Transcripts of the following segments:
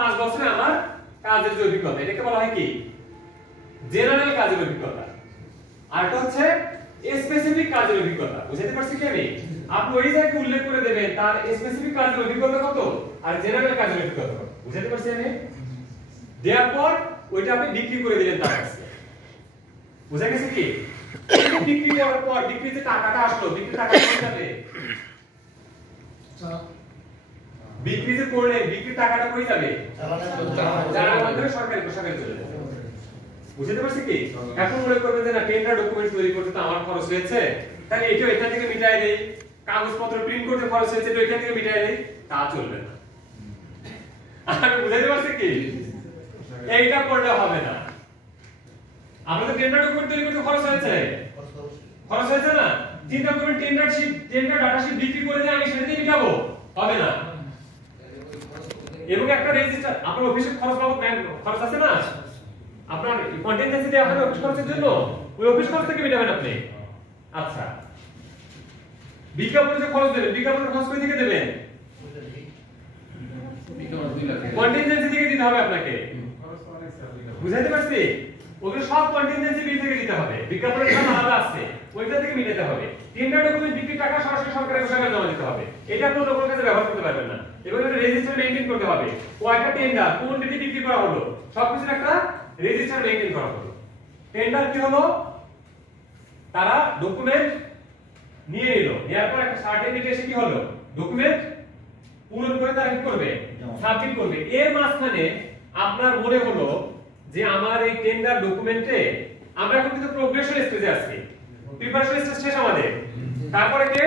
5 বছরে আমার কাজের যে অভিজ্ঞতা এটাকে বলা হয় কি জেনারেল কাজের অভিজ্ঞতা আর এটা হচ্ছে স্পেসিফিক কাজের অভিজ্ঞতা বুঝাতে পারছি কি আমি আপনি ওই জায়গায় উল্লেখ করে দেবেন তার স্পেসিফিক কাজের অভিজ্ঞতা কত আর জেনারেল কাজের অভিজ্ঞতা কত বুঝাতে পারছি আমি দেওয়ার পর ওইটা আপনি বিক্রি করে দিলেন তার কাছে বুঝা গেছে কি বিক্রি করার পর বিক্রিতে টাকাটা আসলো বিক্রি টাকা কত যাবে বিক্রি যে করলেন বিক্রি টাকাটা কই যাবে যারা মাধ্যমে সরকারি পোশাকে চলে যাবে বুঝতে পারছি কি এখন মনে করবেন যে না টেন্ডার ডকুমেন্ট তৈরি করতে তো আমার খরচ হয়েছে তাহলে এটা এখান থেকে মিটাই দেই কাগজপত্র প্রিন্ট করতে খরচ হয়েছে তো এখান থেকে মিটাই দেই তা চলবে না আমি বুঝাতে পারছি কি এইটা করলে হবে না আমরা তো টেন্ডার ডকুমেন্ট তৈরি করতে খরচ হয়েছে না চিন্তা করবেন টেন্ডার ডাটা শিট বিক্রি করে দিয়ে আমি সেটা দিয়ে মিটাবো হবে না এবং একটা রেজিস্টার আপনার অফিসের খরচ বাবদ খরচ আছে না আপনার কন্টিনজেন্সি দেওয়া হবে অফিস খরচের জন্য ওই অফিস খরচ থেকে মিটাবেন আপনি আচ্ছা বিজ্ঞাপনের যে খরচ দেবেন বিজ্ঞাপনের খরচ কই থেকে দেবেন কন্টিনজেন্সি থেকে দিতে হবে আপনাকে বুঝাইতে পারছি ওগুলো সব কন্টিনজেন্সি বিল থেকে দিতে হবে বিজ্ঞাপনের দাম আলাদা আছে ওইটা থেকে মিটাতে হবে টেন্ডার ডকুমেন্ট বিক্রি টাকা সরাসরি সরকারের পোশাকে জমা দিতে হবে এটা কোনো লোকের কাছে ব্যবহার করতে পারবেন না এবং একটা রেজিস্টার মেইনটেইন করতে হবে কয়টা টেন্ডার কোন ডেটে বিক্রি করা হলো সবকিছুর একটা রেজিস্টার মেইনটেইন করা হলো টেন্ডার কি হলো তারা ডকুমেন্ট নিয়ে নিল নেওয়ার পর একটা সার্টেন ডেটে এসে কি হলো ডকুমেন্ট পূরণ করে তারা কি করবে সাবমিট করবে এর মাঝখানে আপনার মনে হলো যে আমার এই টেন্ডার ডকুমেন্টে আমরা এখন কিন্তু প্রোগ্রেশন স্টেজে আছি প্রিপারেশন স্টেজ শেষ আমাদের তারপরে কি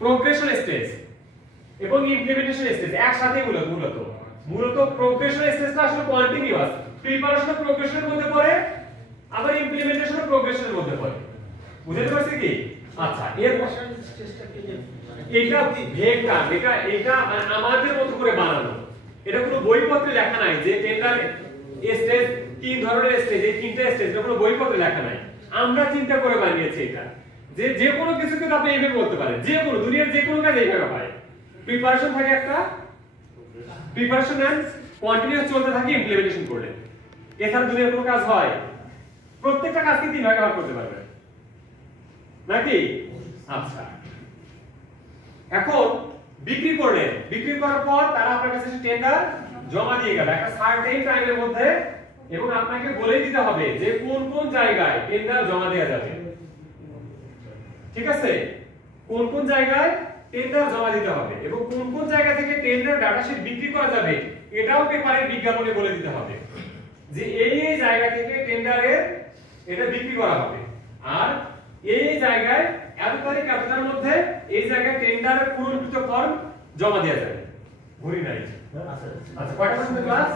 প্রোগ্রেশন স্টেজ এবং ইমপ্লিমেন্টেশন স্টেজ একসাথে মূলত প্রোগ্রেশন স্টেজটা আসলে কন্টিনিউয়াস প্রিপারেশন ও প্রোগ্রেশনের মধ্যে পড়ে আবার ইমপ্লিমেন্টেশন ও প্রোগ্রেশনের মধ্যে পড়ে বুঝতে পারছেন কি আচ্ছা এর স্টেজটা কি এটা ভেগটা এটা আমাদের মতো করে বানানো এটা কোনো বইপত্রে লেখা নাই যে টেন্ডার স্টেজ তিন ধরনের স্টেজ এই তিনটা স্টেজ এটা কোনো বইপত্রে লেখা নাই আমরা চিন্তা করে বানিয়েছি এটা যে কোনো কিছুকে আপনি এইভাবে বলতে পারেন যে কোনো দুনিয়ার যে কোনো কাজ এইভাবে হয় প্রিপারেশন থাকে একটা প্রিপারেশন এন্ড কন্টিনিউয়াস চলতে থাকে ইমপ্লিমেন্টেশন করলে এছাড়া দুনিয়ার কোনো কাজ হয় প্রত্যেকটা কাজকে তিন ভাগে ভাগ করতে পারবেন নাকি আচ্ছা এখন বিক্রি করলেন বিক্রি করার পর তারা আপনার কাছে টেন্ডার জমা দিয়ে গেল একটা সার্টেন টাইমের মধ্যে এবং আপনাকে বলে দিতে হবে যে কোন কোন জায়গায় টেন্ডার জমা দেওয়া যাবে ঠিক আছে কোন কোন জায়গায় টেন্ডার জমা দিতে হবে এবং কোন কোন জায়গা থেকে টেন্ডার ডাটা শিট বিক্রি করা যাবে এটাও পেপারের বিজ্ঞাপনে বলে দিতে হবে যে এই এই জায়গা থেকে টেন্ডারের এটা বিক্রি করা হবে আর এই জায়গায় এত তারিখ এতটার মধ্যে এই জায়গায় টেন্ডারের পূরণকৃত ফর্ম জমা দেওয়া যাবে ঘুরি নাই আচ্ছা কয়টা পর্যন্ত ক্লাস